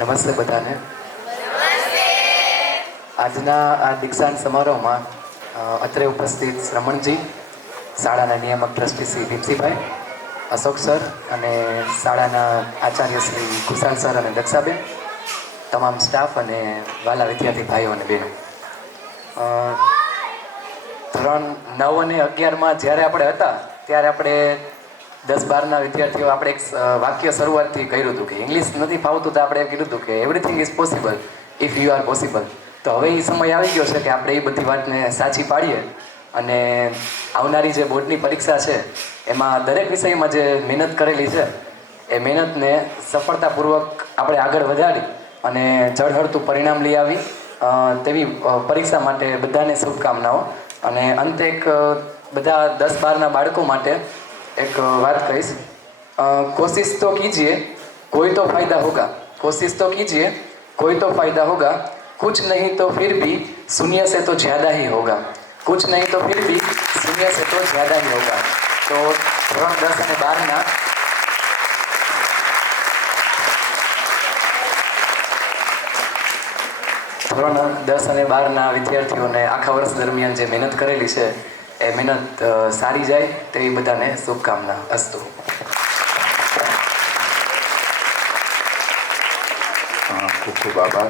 નમસ્તે બધાને. આજના આ દીક્ષાંત સમારોહમાં અત્રે ઉપસ્થિત શ્રમણજી, શાળાના નિયામક ટ્રસ્ટી શ્રી ભીમસિંહભાઈ, અશોક સર અને શાળાના આચાર્ય શ્રી કુશાલ સર અને દક્ષાબેન, તમામ સ્ટાફ અને વાલા વિદ્યાર્થી ભાઈઓ અને બહેનો, ધોરણ 9 અને 11માં જ્યારે આપણે હતા ત્યારે આપણે 10-12ના વિદ્યાર્થીઓ આપણે એક વાક્ય શરૂઆતથી કર્યું હતું કે ઇંગ્લિશ નથી ફાવતું, તો આપણે કીધું હતું કે everything is possible if you are possible. તો હવે એ સમય આવી ગયો છે કે આપણે એ બધી વાતને સાચી પાડીએ અને આવનારી જે બોર્ડની પરીક્ષા છે એમાં દરેક વિષયમાં જે મહેનત કરેલી છે એ મહેનતને સફળતાપૂર્વક આપણે આગળ વધારી અને ઝળહળતું પરિણામ લઈ આવી તેવી પરીક્ષા માટે બધાને શુભકામનાઓ. અને અંતે એક બધા 10-12ના બાળકો માટે એક વાત કહીશ. કોશિશ તો કીજીએ કોઈ તો ફાયદા હોગા, कोशिश तो कीजिए कोई तो फायदा होगा, कुछ नहीं तो फिर भी शून्य से तो ज़्यादा ही होगा, कुछ नहीं तो फिर भी शून्य से तो ज़्यादा ही होगा. तो ધોરણ 10 અને 12ના ધોરણ 10 અને 12ના વિદ્યાર્થીઓને આખા વર્ષ દરમિયાન જે મહેનત કરેલી છે એ મહેનત સારી જાય તેવી બધાને શુભકામના. અસ્તુ. ખૂબ ખૂબ આભાર.